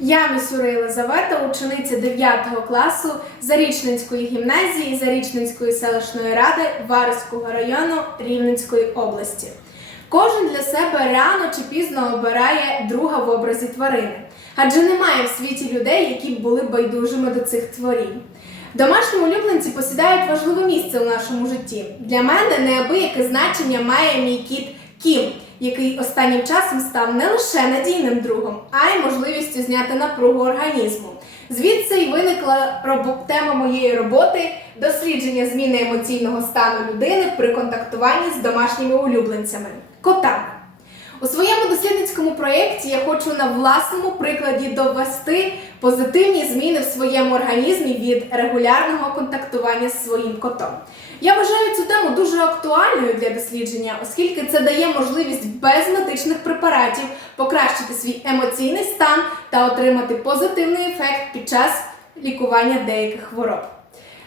Я Місюра Єлизавета, учениця 9 класу Зарічненської гімназії Зарічненської селищної ради Варського району Рівненської області. Кожен для себе рано чи пізно обирає друга в образі тварини, адже немає в світі людей, які б були байдужими до цих творінь. Домашні улюбленці посідають важливе місце у нашому житті. Для мене неабияке значення має мій кіт Кім, який останнім часом став не лише надійним другом, а й можливістю зняти напругу організму. Звідси й виникла тема моєї роботи дослідження зміни емоційного стану людини при контактуванні з домашніми улюбленцями котами. У своєму дослідницькому проєкті я хочу на власному прикладі довести позитивні зміни в своєму організмі від регулярного контактування з своїм котом. Я вважаю цю тему дуже актуальною для дослідження, оскільки це дає можливість без медичних препаратів покращити свій емоційний стан та отримати позитивний ефект під час лікування деяких хвороб.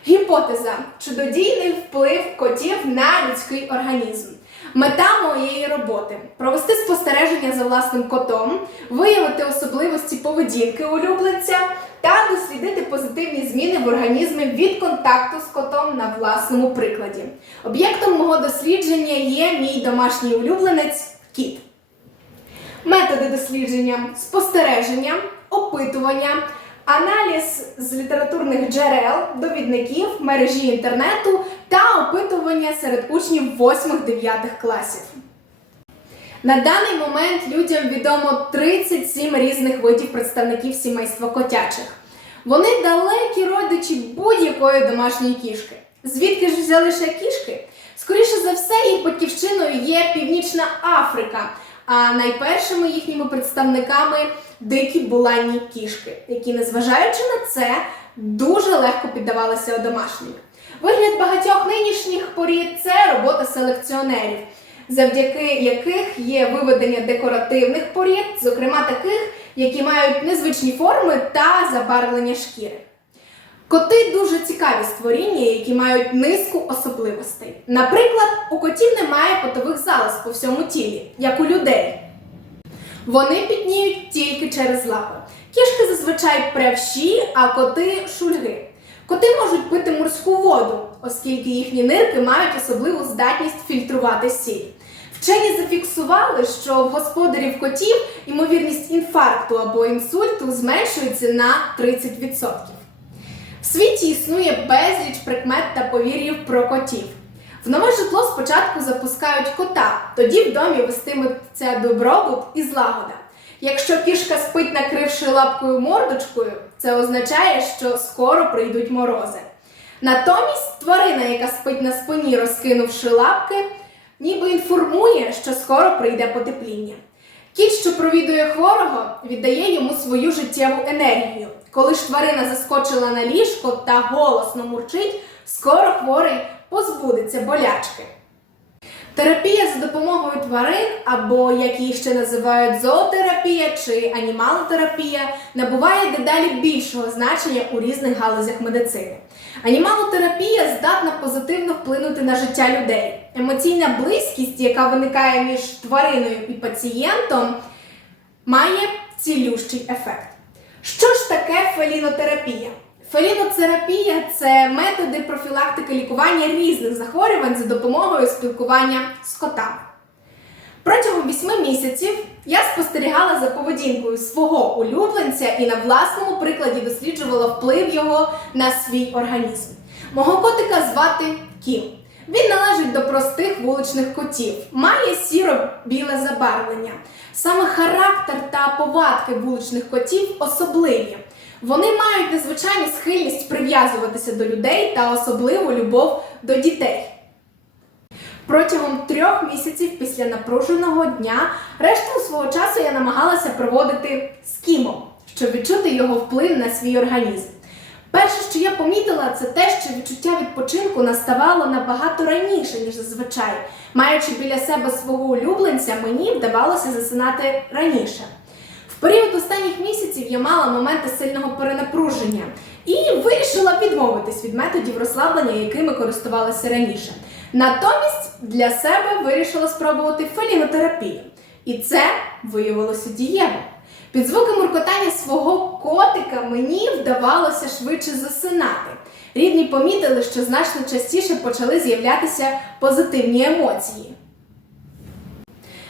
Гіпотеза чудодійний вплив котів на людський організм. Мета моєї роботи провести спостереження за власним котом, виявити особливості поведінки улюбленця та дослідити позитивні зміни в організмі від контакту з котом на власному прикладі. Об'єктом мого дослідження є мій домашній улюбленець кіт. Методи дослідження спостереження, опитування, аналіз з літературних джерел, довідників, мережі інтернету та опитування серед учнів 8-9 класів. На даний момент людям відомо 37 різних видів представників сімейства котячих. Вони далекі родичі будь-якої домашньої кішки. Звідки ж взялися кішки? Скоріше за все, їх батьківщиною є Північна Африка, а найпершими їхніми представниками дикі буланні кішки, які, незважаючи на це, дуже легко піддавалися одомашненню. Вигляд багатьох нинішніх порід це робота селекціонерів, завдяки яких є виведення декоративних порід, зокрема таких, які мають незвичні форми та забарвлення шкіри. Коти дуже цікаві створіння, які мають низку особливостей. Наприклад, у котів немає потових залоз по всьому тілі, як у людей. Вони пітніють тільки через лапи. Кішки зазвичай правші, а коти шульги. Коти можуть пити морську воду, оскільки їхні нирки мають особливу здатність фільтрувати сіль. Вчені зафіксували, що в господарів котів ймовірність інфаркту або інсульту зменшується на 30%. В світі існує безліч прикмет та повір'їв про котів. В нове житло спочатку запускають кота, тоді в домі вестиметься добробут і злагода. Якщо кішка спить, накривши лапкою мордочкою, це означає, що скоро прийдуть морози. Натомість тварина, яка спить на спині, розкинувши лапки, ніби інформує, що скоро прийде потепління. Кіт, що провідує хворого, віддає йому свою життєву енергію. Коли ж тварина заскочила на ліжко та голосно мурчить, скоро хворий позбудеться болячки. Терапія за допомогою тварин, або як її ще називають зоотерапія чи анімалотерапія, набуває дедалі більшого значення у різних галузях медицини. Анімалотерапія здатна позитивно вплинути на життя людей. Емоційна близькість, яка виникає між твариною і пацієнтом, має цілющий ефект. Що ж таке фелінотерапія? Фелінотерапія це методи профілактики лікування різних захворювань за допомогою спілкування з котами. Протягом 8 місяців я спостерігала за поведінкою свого улюбленця і на власному прикладі досліджувала вплив його на свій організм. Мого котика звати Кім. Він належить до простих вуличних котів, має сіро-біле забарвлення. Саме характер та повадки вуличних котів особливі. Вони мають незвичайну схильність прив'язуватися до людей та особливу любов до дітей. Протягом трьох місяців після напруженого дня решту свого часу я намагалася проводити з кімом, щоб відчути його вплив на свій організм. Перше, що я помітила, це те, що відчуття відпочинку наставало набагато раніше, ніж зазвичай. Маючи біля себе свого улюбленця, мені вдавалося засинати раніше. Період останніх місяців я мала моменти сильного перенапруження і вирішила відмовитись від методів розслаблення, якими користувалася раніше. Натомість для себе вирішила спробувати фелінотерапію. І це виявилося дієво. Під звуки муркотання свого котика мені вдавалося швидше засинати. Рідні помітили, що значно частіше почали з'являтися позитивні емоції.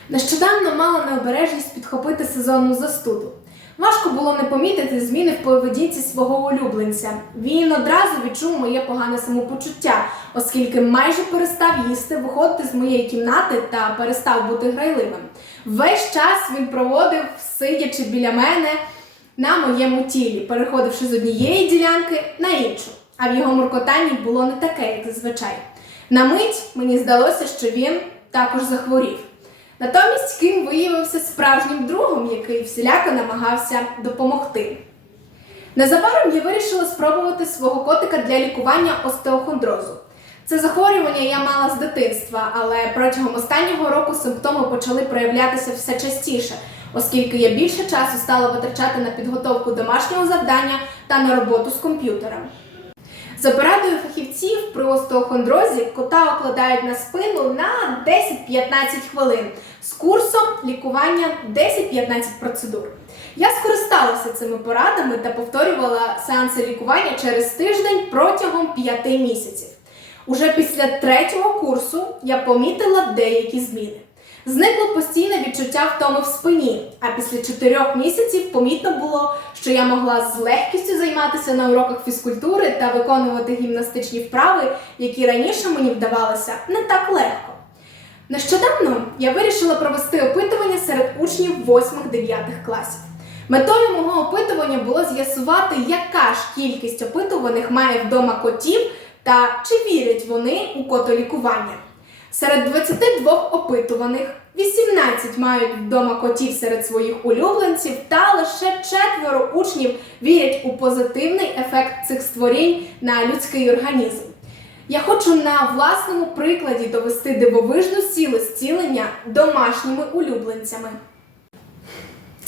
Нещодавно мала необережність підхопити сезонну застуду. Важко було не помітити зміни в поведінці свого улюбленця. Він одразу відчув моє погане самопочуття, оскільки майже перестав їсти, виходити з моєї кімнати та перестав бути грайливим. Весь час він проводив, сидячи біля мене на моєму тілі, переходивши з однієї ділянки на іншу. А в його муркотанні було не таке, як зазвичай. На мить мені здалося, що він також захворів. Натомість Ким виявився справжнім другом, який всіляко намагався допомогти. Незабаром я вирішила спробувати свого котика для лікування остеохондрозу. Це захворювання я мала з дитинства, але протягом останнього року симптоми почали проявлятися все частіше, оскільки я більше часу стала витрачати на підготовку домашнього завдання та на роботу з комп'ютером. За порадою фахівців при остеохондрозі кота окладають на спину на 10-15 хвилин з курсом лікування 10-15 процедур. Я скористалася цими порадами та повторювала сеанси лікування через тиждень протягом 5 місяців. Уже після третього курсу я помітила деякі зміни. Зникло постійне відчуття втоми в спині, а після чотирьох місяців помітно було, що я могла з легкістю займатися на уроках фізкультури та виконувати гімнастичні вправи, які раніше мені вдавалося не так легко. Нещодавно я вирішила провести опитування серед учнів 8-9 класів. Метою мого опитування було з'ясувати, яка ж кількість опитуваних має вдома котів та чи вірять вони у котолікування. Серед 22 опитуваних 18 мають вдома котів серед своїх улюбленців, та лише четверо учнів вірять у позитивний ефект цих створінь на людський організм. Я хочу на власному прикладі довести дивовижну сілу зцілення домашніми улюбленцями.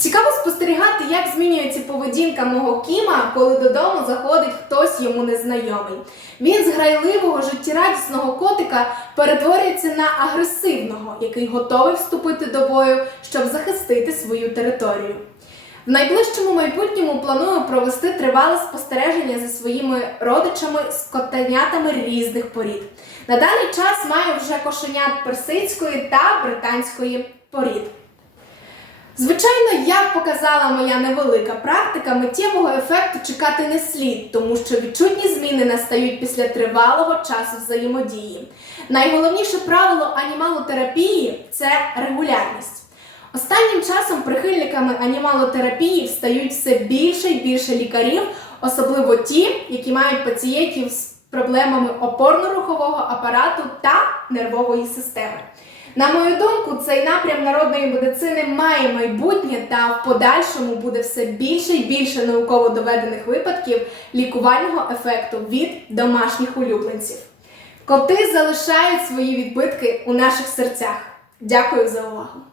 Цікаво спостерігати, як змінюється поведінка мого Кіма, коли додому заходить хтось йому незнайомий. Він з грайливого життєрадісного котика перетворюється на агресивного, який готовий вступити до бою, щоб захистити свою територію. В найближчому майбутньому планую провести тривале спостереження за своїми родичами з котенятами різних порід. На даний час маю вже кошенят персидської та британської порід. Звичайно, як показала моя невелика практика, миттєвого ефекту чекати не слід, тому що відчутні зміни настають після тривалого часу взаємодії. Найголовніше правило анімалотерапії це регулярність. Останнім часом прихильниками анімалотерапії стають все більше і більше лікарів, особливо ті, які мають пацієнтів з проблемами опорно-рухового апарату та нервової системи. На мою думку, цей напрям народної медицини має майбутнє та в подальшому буде все більше і більше науково доведених випадків лікувального ефекту від домашніх улюбленців. Коти залишають свої відбитки у наших серцях. Дякую за увагу!